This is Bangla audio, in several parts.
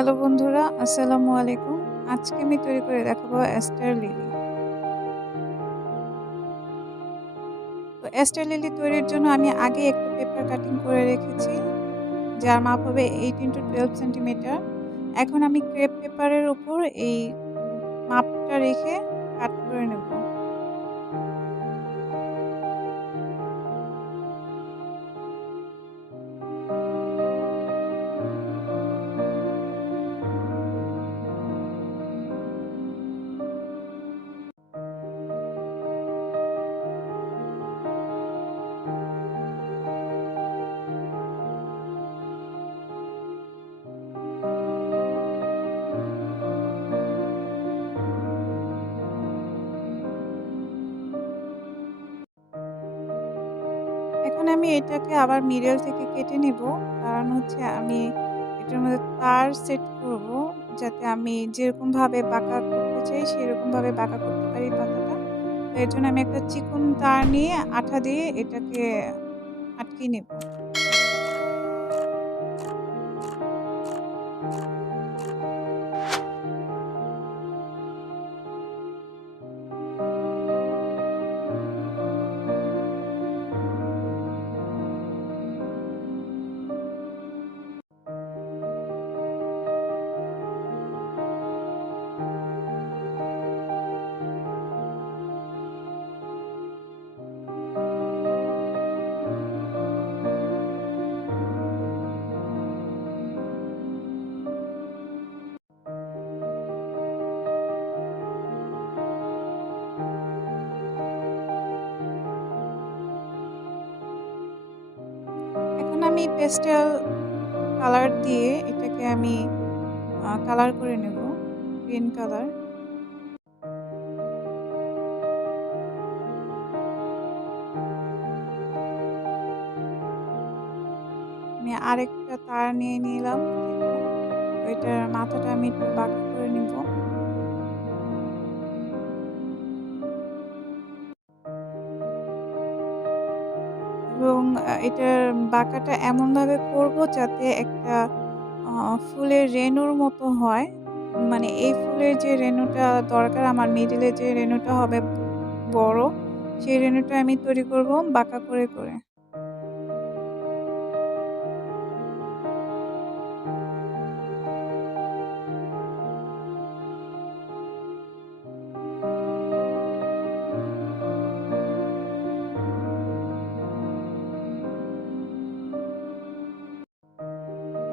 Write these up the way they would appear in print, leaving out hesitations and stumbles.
হ্যালো বন্ধুরা, আসসালামু আলাইকুম। আজকে আমি তৈরি করে দেখাবো অ্যাস্টার লিলি। তো অ্যাস্টার লিলি তৈরির জন্য আমি আগে একটা পেপার কাটিং করে রেখেছি, যার মাপ হবে 8 x 12 সেন্টিমিটার। এখন আমি ক্রেপ পেপারের উপর এই মাপটা রেখে কাট করে নেব। এখন আমি এটাকে আবার মিডল থেকে কেটে নেব। কারণ হচ্ছে আমি এটার মধ্যে তার সেট করব, যাতে আমি যেরকমভাবে বাঁকা করতে চাই সেরকমভাবে বাঁকা করতে পারি পাতাটা। তো এর জন্য আমি একটা চিকন তার নিয়ে আঠা দিয়ে এটাকে আটকিয়ে নেব। এখন আমি পেস্টেল কালার দিয়ে এটাকে আমি কালার করে নেব, গ্রিন কালার। আমি আরেকটা তার নিয়ে নিলাম, ওইটার মাথাটা আমি একটু বাঁকা করে নিব। এবং এটার বাঁকাটা এমনভাবে করব যাতে একটা ফুলের রেণুর মতো হয়। মানে এই ফুলের যে রেণুটা দরকার, আমার মিডলে যে রেণুটা হবে বড়, সেই রেণুটা আমি তৈরি করব বাঁকা করে করে।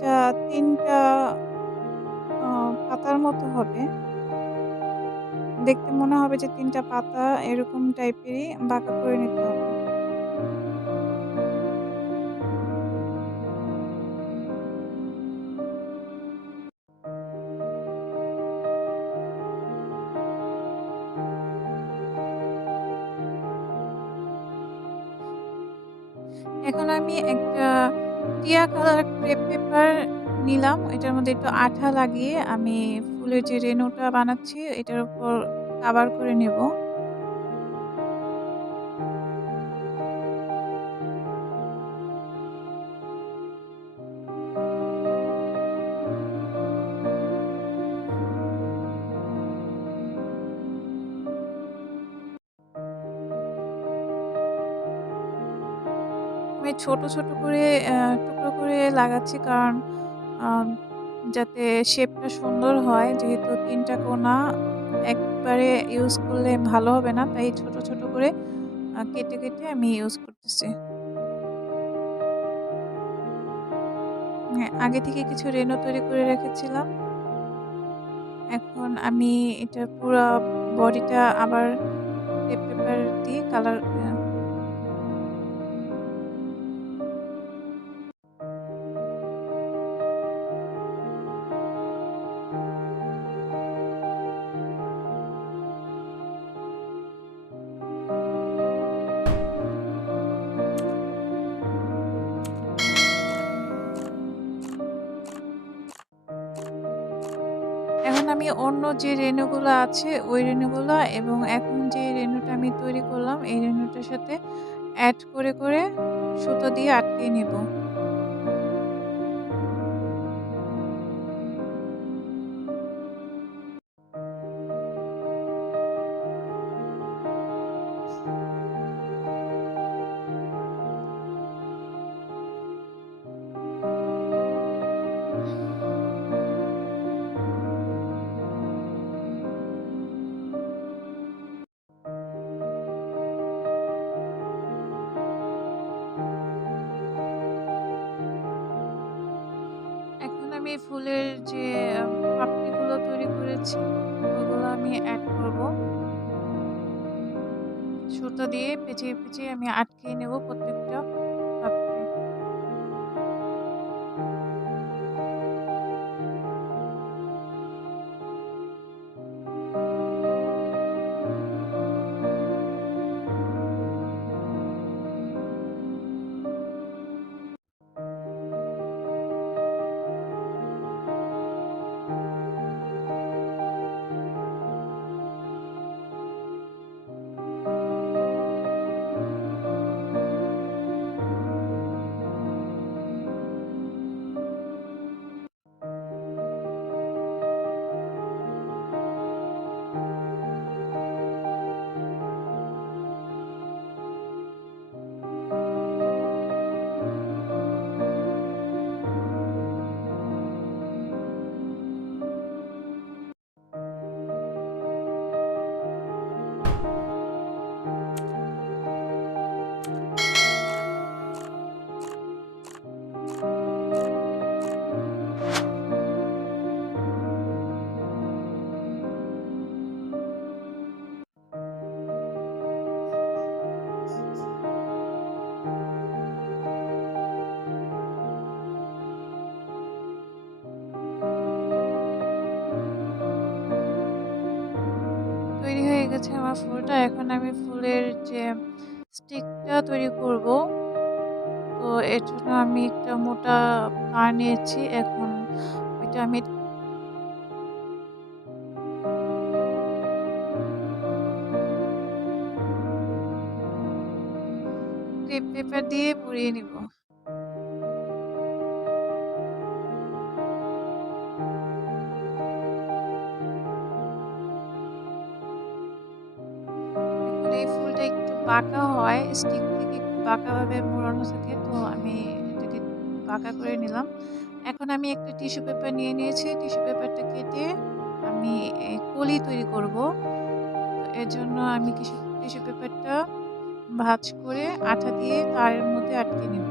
এটা ৩টা পাতার মতো হবে। দেখতে মনে হবে যে ৩টা পাতা, এরকম টাইপেরই বাঁকা করে নিতে হবে। এখন আমি একটা টিয়া কালার ক্রেপ পেপার নিলাম। এটার মধ্যে একটু আঠা লাগিয়ে আমি ফুলের যে রেণুটা বানাচ্ছি এটার উপর কাভার করে নেব। আমি ছোট, ছোট করে টুকরো করে লাগাচ্ছি, কারণ আম যাতে শেপটা সুন্দর হয়। যেহেতু ৩ টা কোণা একবারে ইউজ করলে ভালো হবে না। তাই ছোট, ছোট করে কেটে, কেটে আমি ইউজ করতেছি। হ্যাঁ, আগে থেকে কিছু রেণু তৈরি করে রেখেছিলাম। এখন আমি এটা পুরা বডিটা আবার ক্রেপ পেপার দিয়ে কালার এখন আমি অন্য যে রেণুগুলো আছে ওই রেণুগুলা এবং এখন যে রেণুটা আমি তৈরি করলাম এই রেণুটার সাথে এড করে, করে সুতো দিয়ে আটকিয়ে নিব। আমি ফুলের যে পাপড়িগুলো তৈরি করেছি ওগুলো আমি এড করব। সুতো দিয়ে পেঁচিয়ে, পেঁচিয়ে আমি আটকিয়ে নেব প্রত্যেকটা পাপড়ি। তৈরি হয়ে গেছে আমার ফুলটা। এখন আমি ফুলের যে স্টিকটা তৈরি করব। তো এর জন্য আমি একটা মোটা তার নিয়েছি। এখন ওইটা আমি ক্রেপ পেপার দিয়ে মুড়িয়ে নিব। এখন এই ফুলটা একটু বাঁকা হয়, স্টিক থেকে একটু বাঁকাভাবে মোড়ানো থাকে। তো আমি এটাকে একটু বাঁকা করে নিলাম। এখন আমি একটা টিস্যু পেপার নিয়ে নিয়েছি। টিস্যু পেপারটা কেটে আমি কলি তৈরি করব। তো এর জন্য আমি টিস্যু পেপারটা ভাঁজ করে আঠা দিয়ে তারের মধ্যে আটকে নিব।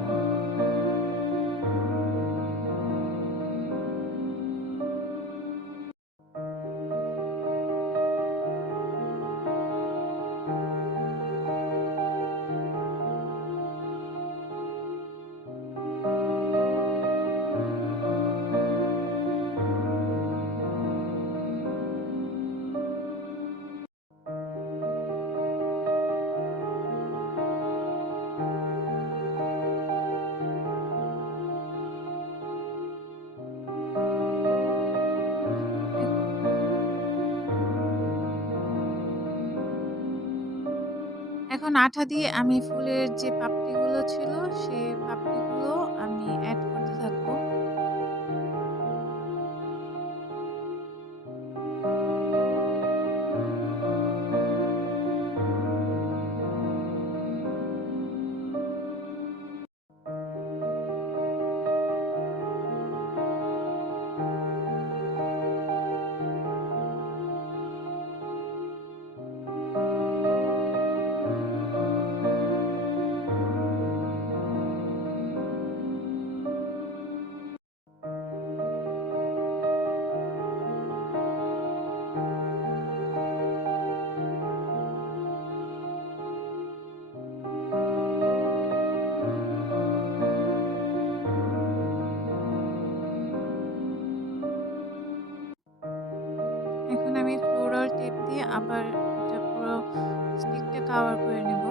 এখন আঠা দিয়ে আমি ফুলের যে পাপড়িগুলো ছিল সেই পাপড়িগুলো আমি অ্যাড করতে থাকবো। এখন আমি ফ্লোরাল টেপ দিয়ে আবার এটা পুরো স্টিকটা কভার করে নেব।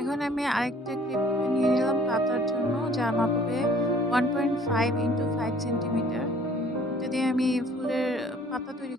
এখন আমি আরেকটা ক্লিপ নিয়ে নিলাম পাতার জন্য, যার মাপ হবে 1.5 × 5 সেন্টিমিটার। যদি আমি ফুলের পাতা তৈরি